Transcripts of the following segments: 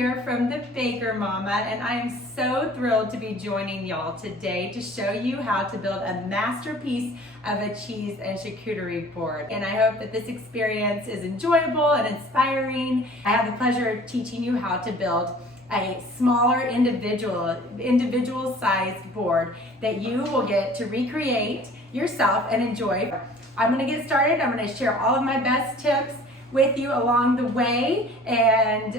here from the Baker Mama, and I am so thrilled to be joining y'all today to show you how to build a masterpiece of a cheese and charcuterie board. And I hope that this experience is enjoyable and inspiring. I have the pleasure of teaching you how to build a smaller individual sized board that you will get to recreate yourself and enjoy. I'm going to get started. I'm going to share all of my best tips with you along the way, and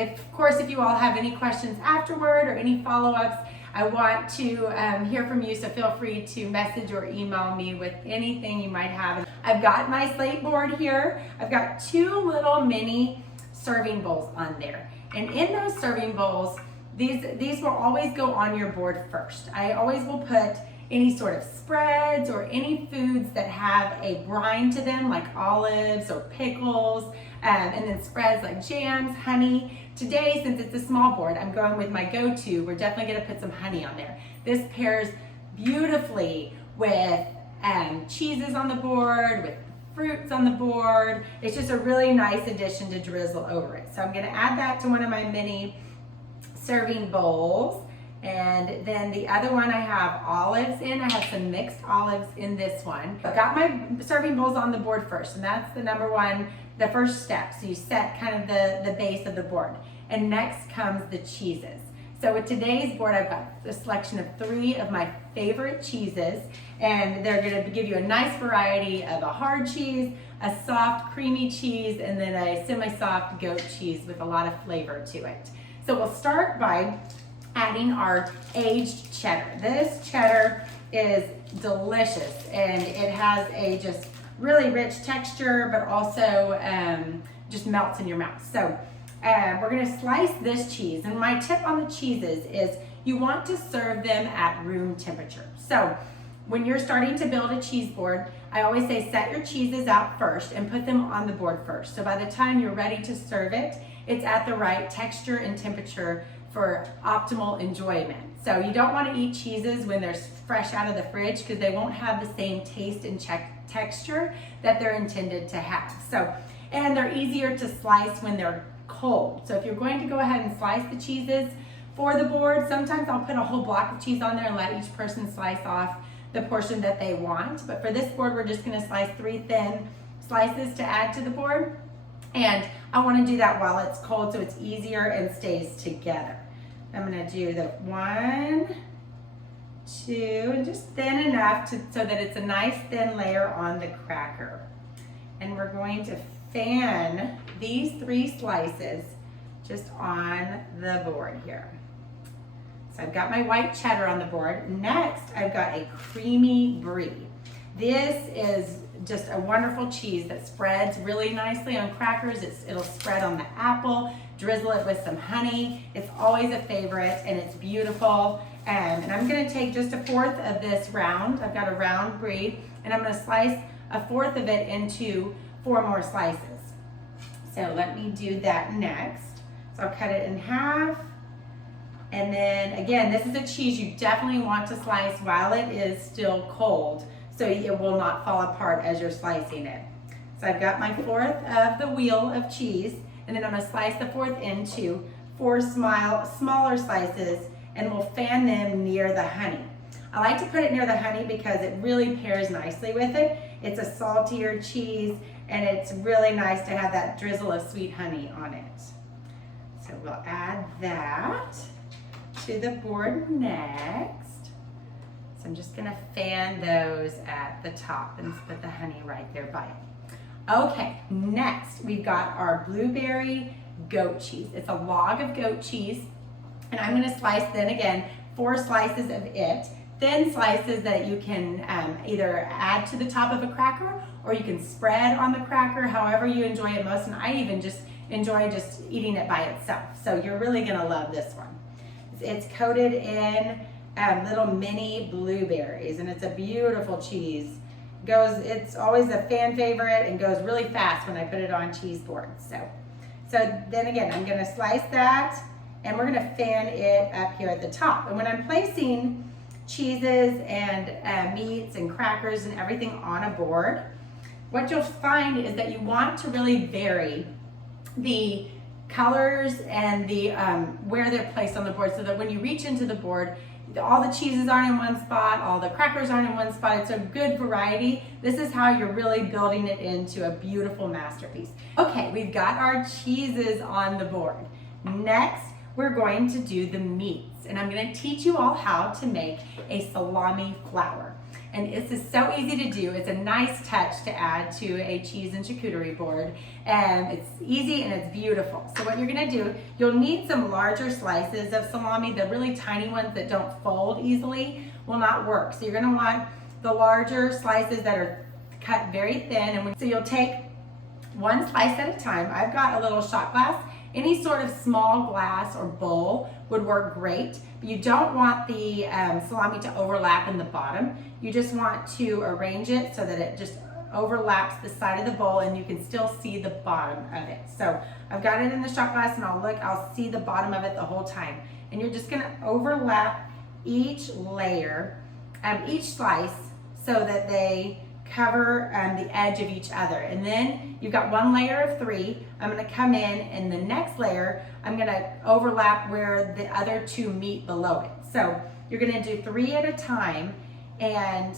of course if you all have any questions afterward or any follow-ups, I want to hear from you, so feel free to message or email me with anything you might have. I've got my slate board here. I've got two little mini serving bowls on there, and in those serving bowls, these will always go on your board first. I always will put any sort of spreads or any foods that have a brine to them, like olives or pickles, and then spreads like jams, honey. Today, since it's a small board, I'm going with my go-to. We're definitely gonna put some honey on there. This pairs beautifully with cheeses on the board, with fruits on the board. It's just a really nice addition to drizzle over it. So I'm gonna add that to one of my mini serving bowls. And then the other one I have olives in. I have some mixed olives in this one. I've got my serving bowls on the board first, and that's the number one, the first step. So you set kind of the base of the board. And next comes the cheeses. So with today's board, I've got a selection of 3 of my favorite cheeses, and they're gonna give you a nice variety of a hard cheese, a soft creamy cheese, and then a semi-soft goat cheese with a lot of flavor to it. So we'll start by adding our aged cheddar. This cheddar is delicious, and it has a just really rich texture, but also just melts in your mouth. So we're gonna slice this cheese, and my tip on the cheeses is you want to serve them at room temperature. So when you're starting to build a cheese board, I always say set your cheeses out first and put them on the board first. So by the time you're ready to serve it, it's at the right texture and temperature for optimal enjoyment. So you don't want to eat cheeses when they're fresh out of the fridge, because they won't have the same taste and texture that they're intended to have. So, and they're easier to slice when they're cold. So if you're going to go ahead and slice the cheeses for the board, sometimes I'll put a whole block of cheese on there and let each person slice off the portion that they want. But for this board, we're just going to slice 3 thin slices to add to the board. And I want to do that while it's cold so it's easier and stays together. I'm going to do the 1, 2, and just thin enough so that it's a nice thin layer on the cracker. And we're going to fan these 3 slices just on the board here. So I've got my white cheddar on the board. Next, I've got a creamy brie. This is just a wonderful cheese that spreads really nicely on crackers. It'll spread on the apple, drizzle it with some honey. It's always a favorite, and it's beautiful. And I'm gonna take just a 1/4 of this round. I've got a round brie, and I'm gonna slice a 1/4 of it into 4 more slices. So let me do that next. So I'll cut it in half. And then again, this is a cheese you definitely want to slice while it is still cold, so it will not fall apart as you're slicing it. So I've got my 1/4 of the wheel of cheese, and then I'm gonna slice the 1/4 into 4 smaller slices, and we'll fan them near the honey. I like to put it near the honey because it really pairs nicely with it. It's a saltier cheese, and it's really nice to have that drizzle of sweet honey on it. So we'll add that to the board next. So I'm just gonna fan those at the top and put the honey right there by it. Okay, next we've got our blueberry goat cheese. It's a log of goat cheese, and I'm gonna slice then again 4 slices of it, thin slices that you can either add to the top of a cracker, or you can spread on the cracker, however you enjoy it most. And I even just enjoy just eating it by itself. So you're really gonna love this one. It's coated in little mini blueberries, and it's a beautiful cheese. It's always a fan favorite and goes really fast when I put it on cheese boards. So then again, I'm gonna slice that, and we're gonna fan it up here at the top. And when I'm placing cheeses and meats and crackers and everything on a board, what you'll find is that you want to really vary the colors and the where they're placed on the board, so that when you reach into the board, all the cheeses aren't in one spot, all the crackers aren't in one spot. It's a good variety. This is how you're really building it into a beautiful masterpiece. Okay, we've got our cheeses on the board. Next, we're going to do the meats, and I'm going to teach you all how to make a salami flour. And this is so easy to do. It's a nice touch to add to a cheese and charcuterie board. And it's easy and it's beautiful. So what you're gonna do, you'll need some larger slices of salami. The really tiny ones that don't fold easily will not work. So you're gonna want the larger slices that are cut very thin. And so you'll take one slice at a time. I've got a little shot glass. Any sort of small glass or bowl would work great, but you don't want the salami to overlap in the bottom. You just want to arrange it so that it just overlaps the side of the bowl and you can still see the bottom of it. So I've got it in the shot glass and I'll see the bottom of it the whole time. And you're just gonna overlap each layer, each slice, so that they cover the edge of each other. And then you've got one layer of 3. I'm going to come in, and the next layer I'm going to overlap where the other 2 meet below it. So you're going to do 3 at a time and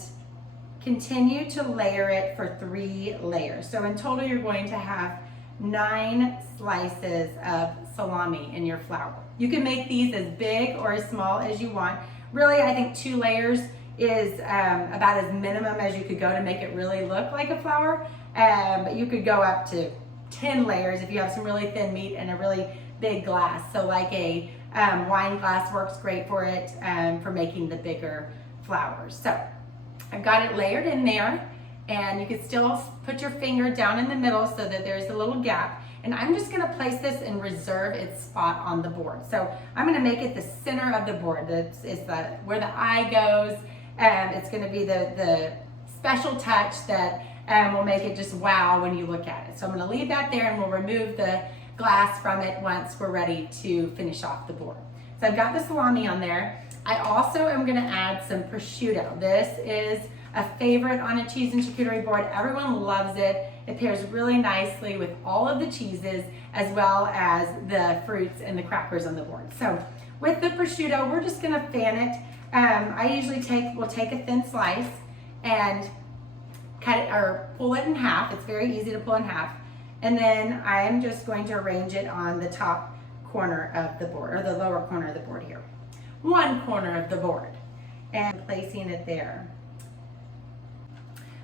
continue to layer it for 3 layers. So in total you're going to have 9 slices of salami in your flour. You can make these as big or as small as you want. Really, I think 2 layers is about as minimum as you could go to make it really look like a flour. But you could go up to 10 layers if you have some really thin meat and a really big glass. So like a wine glass works great for it, for making the bigger flours. So I've got it layered in there, and you can still put your finger down in the middle so that there's a little gap. And I'm just gonna place this and reserve its spot on the board. So I'm gonna make it the center of the board. It's where the eye goes. It's going to be the special touch that will make it just wow when you look at it. So I'm going to leave that there, and we'll remove the glass from it once we're ready to finish off the board. So I've got the salami on there. I also am going to add some prosciutto. This is a favorite on a cheese and charcuterie board. Everyone loves it. It pairs really nicely with all of the cheeses as well as the fruits and the crackers on the board. So with the prosciutto, we're just going to fan it. I usually will take a thin slice and cut it or pull it in half. It's very easy to pull in half. And then I'm just going to arrange it on the top corner of the board, or the lower corner of the board here. One corner of the board, and placing it there.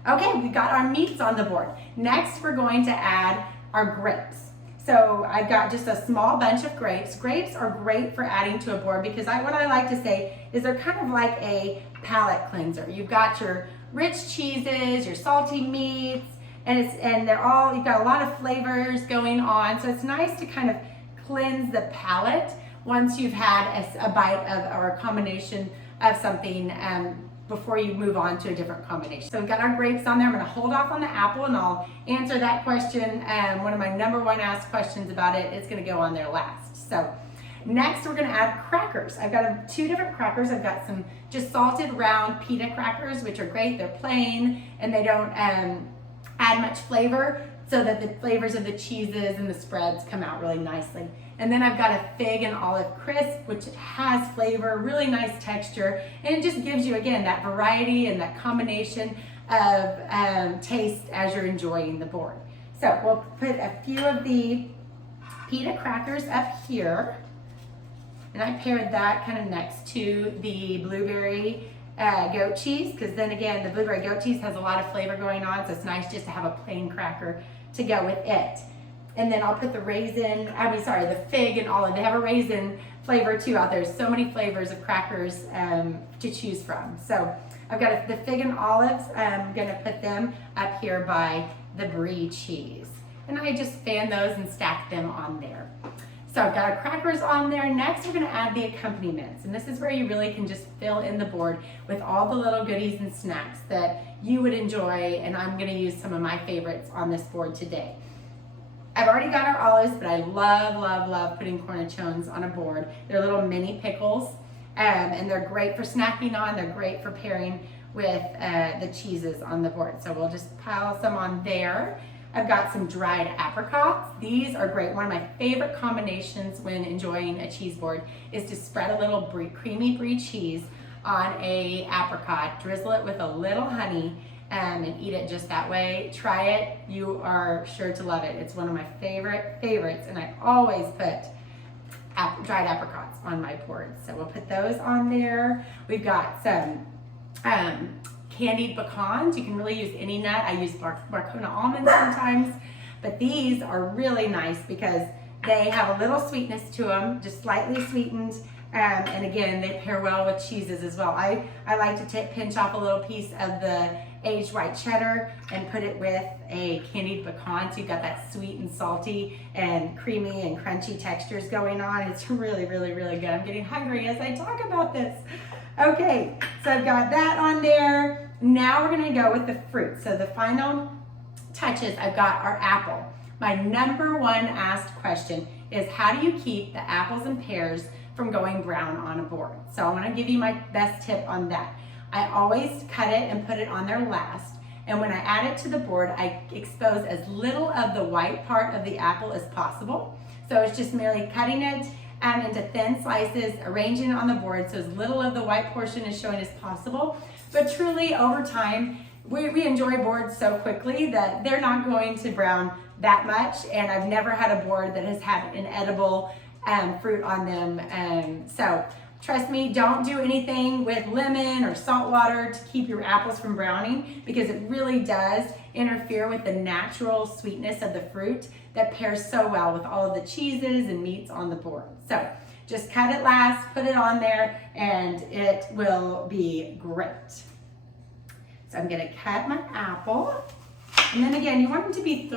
Okay, we've got our meats on the board. Next, we're going to add our grapes. So I've got just a small bunch of grapes. Grapes are great for adding to a board because what I like to say is they're kind of like a palate cleanser. You've got your rich cheeses, your salty meats, and you've got a lot of flavors going on. So it's nice to kind of cleanse the palate once you've had a bite of or a combination of something before you move on to a different combination. So we've got our grapes on there. I'm gonna hold off on the apple and I'll answer that question. One of my #1 asked questions about it, it's gonna go on there last. So next we're gonna add crackers. I've got 2 different crackers. I've got some just salted round pita crackers, which are great. They're plain and they don't add much flavor, so that the flavors of the cheeses and the spreads come out really nicely. And then I've got a fig and olive crisp, which has flavor, really nice texture, and it just gives you, again, that variety and that combination of taste as you're enjoying the board. So we'll put a few of the pita crackers up here, and I paired that kind of next to the blueberry goat cheese, because then again, the blueberry goat cheese has a lot of flavor going on, so it's nice just to have a plain cracker to go with it. And then I'll put the the fig and olive. They have a raisin flavor too out there. So many flavors of crackers to choose from. So I've got the fig and olives. I'm gonna put them up here by the brie cheese. And I just fan those and stack them on there. So I've got our crackers on there. Next, we're gonna add the accompaniments. And this is where you really can just fill in the board with all the little goodies and snacks that you would enjoy. And I'm gonna use some of my favorites on this board today. I've already got our olives, but I love, love, love putting cornichones on a board. They're little mini pickles, and they're great for snacking on. They're great for pairing with the cheeses on the board. So we'll just pile some on there. I've got some dried apricots. These are great. One of my favorite combinations when enjoying a cheese board is to spread a little creamy brie cheese on a apricot, drizzle it with a little honey, and eat it just that way. Try it, you are sure to love it. It's one of my favorites, and I always put dried apricots on my board. So we'll put those on there. We've got some candied pecans. You can really use any nut. I use Marcona almonds sometimes, but these are really nice because they have a little sweetness to them, just slightly sweetened. And again, they pair well with cheeses as well. I like to pinch off a little piece of the aged white cheddar and put it with a candied pecan, so you've got that sweet and salty and creamy and crunchy textures going on. It's really, really, really good. I'm getting hungry as I talk about this. Okay, so I've got that on there. Now we're gonna go with the fruit. So the final touches, I've got our apple. My number one asked question is, how do you keep the apples and pears from going brown on a board? So I want to give you my best tip on that. I always cut it and put it on there last, and when I add it to the board, I expose as little of the white part of the apple as possible. So it's just merely cutting it into thin slices, arranging it on the board so as little of the white portion is showing as possible. But truly, over time, we enjoy boards so quickly that they're not going to brown that much, and I've never had a board that has had an edible fruit on them. So trust me, don't do anything with lemon or salt water to keep your apples from browning, because it really does interfere with the natural sweetness of the fruit that pairs so well with all of the cheeses and meats on the board. So just cut it last, put it on there, and it will be great. So I'm gonna cut my apple. And then again, you want them to be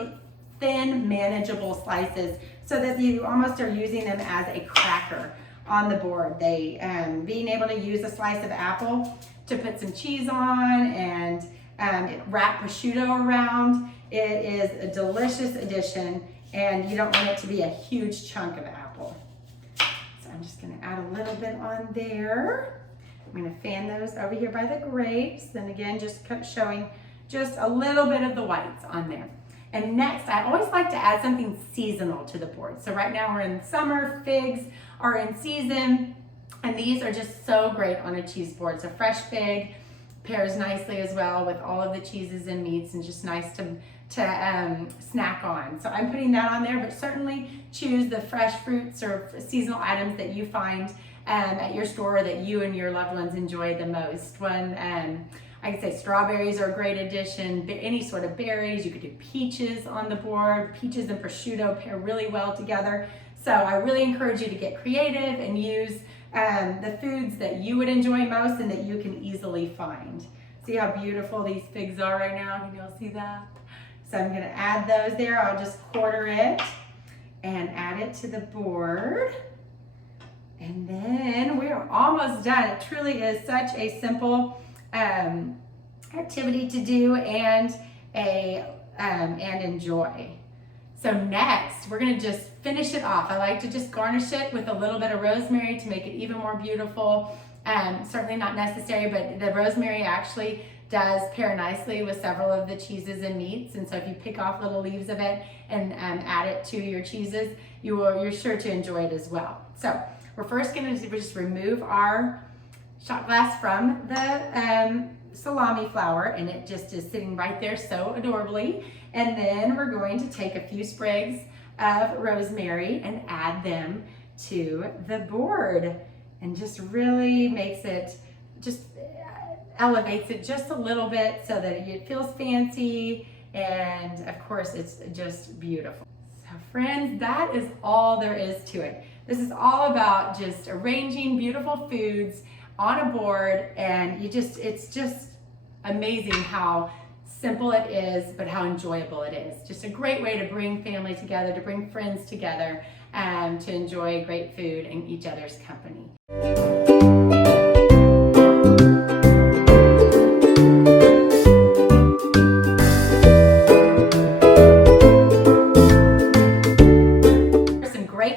thin, manageable slices so that you almost are using them as a cracker on the board. They being able to use a slice of apple to put some cheese on and wrap prosciutto around. It is a delicious addition, and you don't want it to be a huge chunk of apple. So I'm just gonna add a little bit on there. I'm gonna fan those over here by the grapes. Then again, just showing just a little bit of the whites on there. And next, I always like to add something seasonal to the board. So right now we're in summer, figs are in season, and these are just so great on a cheese board. So fresh fig pairs nicely as well with all of the cheeses and meats, and just nice to snack on. So I'm putting that on there, but certainly choose the fresh fruits or seasonal items that you find at your store that you and your loved ones enjoy the most. I could say strawberries are a great addition, any sort of berries. You could do peaches on the board. Peaches and prosciutto pair really well together. So I really encourage you to get creative and use the foods that you would enjoy most and that you can easily find. See how beautiful these figs are right now? Can you all see that? So I'm gonna add those there. I'll just quarter it and add it to the board. And then we're almost done. It truly is such a simple activity to do and enjoy. So next, we're gonna just finish it off. I like to just garnish it with a little bit of rosemary to make it even more beautiful. Certainly not necessary, but the rosemary actually does pair nicely with several of the cheeses and meats. And so if you pick off little leaves of it and add it to your cheeses, you're sure to enjoy it as well. So we're first gonna just remove our shot glass from the salami flour, and it just is sitting right there so adorably. And then we're going to take a few sprigs of rosemary and add them to the board, and just really makes it, just elevates it just a little bit so that it feels fancy, and of course it's just beautiful. So friends, that is all there is to it. This is all about just arranging beautiful foods on a board, and it's just amazing how simple it is, but how enjoyable it is. Just a great way to bring family together, to bring friends together, and to enjoy great food and each other's company.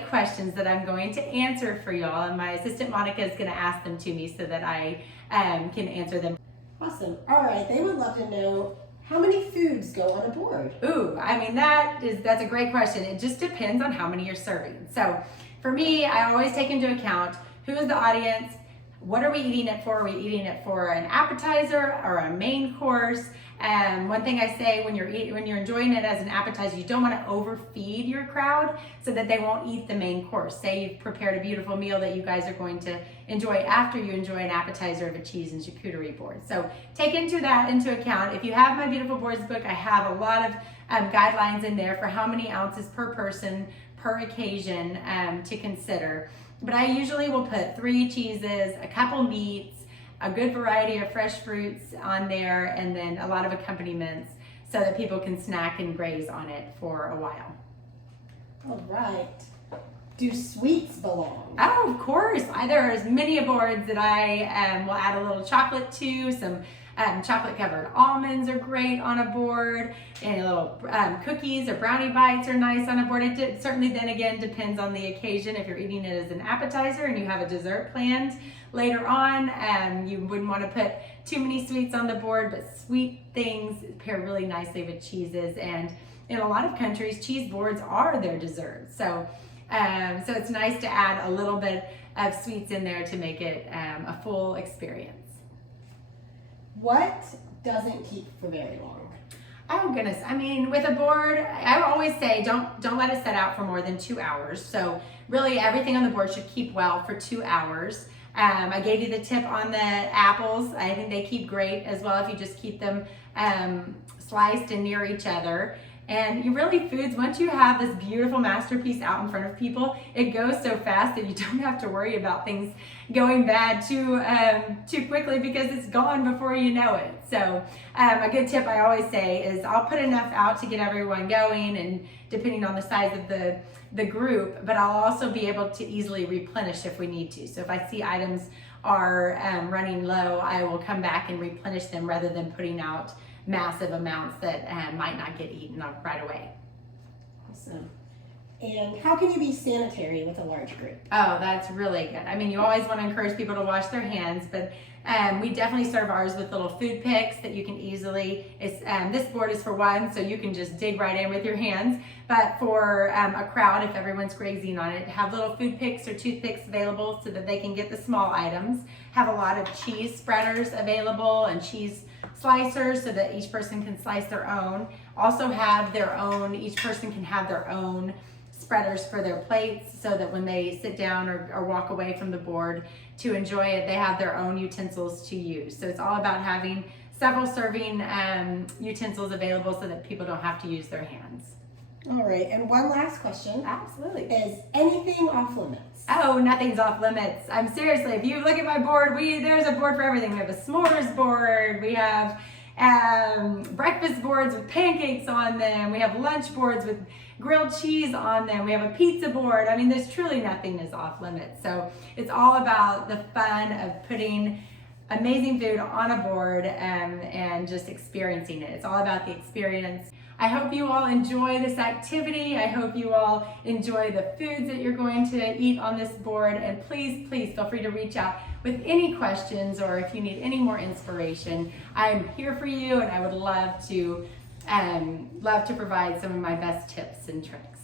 Questions that I'm going to answer for y'all, and my assistant Monica is going to ask them to me so that I can answer them. Awesome. All right, they would love to know, How many foods go on a board? Ooh, I mean, that's a great question. It just depends on how many you're serving. So for me, I always take into account who is the audience, what are we eating it for? Are we eating it for an appetizer or a main course? One thing I say when you're enjoying it as an appetizer, you don't want to overfeed your crowd so that they won't eat the main course. Say you've prepared a beautiful meal that you guys are going to enjoy after you enjoy an appetizer of a cheese and charcuterie board. So take that into account. If you have my Beautiful Boards book, I have a lot of guidelines in there for how many ounces per person per occasion to consider. But I usually will put 3 cheeses, a couple meats, a good variety of fresh fruits on there, and then a lot of accompaniments so that people can snack and graze on it for a while. All right. Do sweets belong? Oh, of course. There's many boards that I will add a little chocolate to. Some chocolate covered almonds are great on a board, and little cookies or brownie bites are nice on a board. It certainly then again depends on the occasion. If you're eating it as an appetizer and you have a dessert planned later on, you wouldn't want to put too many sweets on the board, but sweet things pair really nicely with cheeses, and in a lot of countries cheese boards are their desserts. So it's nice to add a little bit of sweets in there to make it a full experience. What doesn't keep for very long? Oh goodness, I mean, with a board, I always say don't let it set out for more than 2 hours. So really everything on the board should keep well for 2 hours. I gave you the tip on the apples. I think they keep great as well if you just keep them sliced and near each other. And foods, once you have this beautiful masterpiece out in front of people, it goes so fast that you don't have to worry about things going bad too quickly because it's gone before you know it. So a good tip I always say is I'll put enough out to get everyone going, and depending on the size of the group, but I'll also be able to easily replenish if we need to. So if I see items are running low, I will come back and replenish them rather than putting out massive amounts that might not get eaten up right away. Awesome. And how can you be sanitary with a large group? Oh, that's really good. I mean, you always want to encourage people to wash their hands, but we definitely serve ours with little food picks that you can easily, this board is for one, so you can just dig right in with your hands, but for a crowd, if everyone's grazing on it, have little food picks or toothpicks available so that they can get the small items. Have a lot of cheese spreaders available and cheese slicers so that each person can slice their own. Also have their own, each person can have their own spreaders for their plates so that when they sit down or walk away from the board to enjoy it, they have their own utensils to use. So it's all about having several serving utensils available so that people don't have to use their hands. All right, and one last question. Absolutely. Is anything off limits? Oh, nothing's off limits. Seriously, if you look at my board, there's a board for everything. We have a s'mores board, we have breakfast boards with pancakes on them, we have lunch boards with grilled cheese on them, we have a pizza board. I mean, there's truly nothing is off limits. So it's all about the fun of putting amazing food on a board and just experiencing it. It's all about the experience. I hope you all enjoy this activity. I hope you all enjoy the foods that you're going to eat on this board. And please, please feel free to reach out with any questions or if you need any more inspiration. I'm here for you, and I would love to provide some of my best tips and tricks.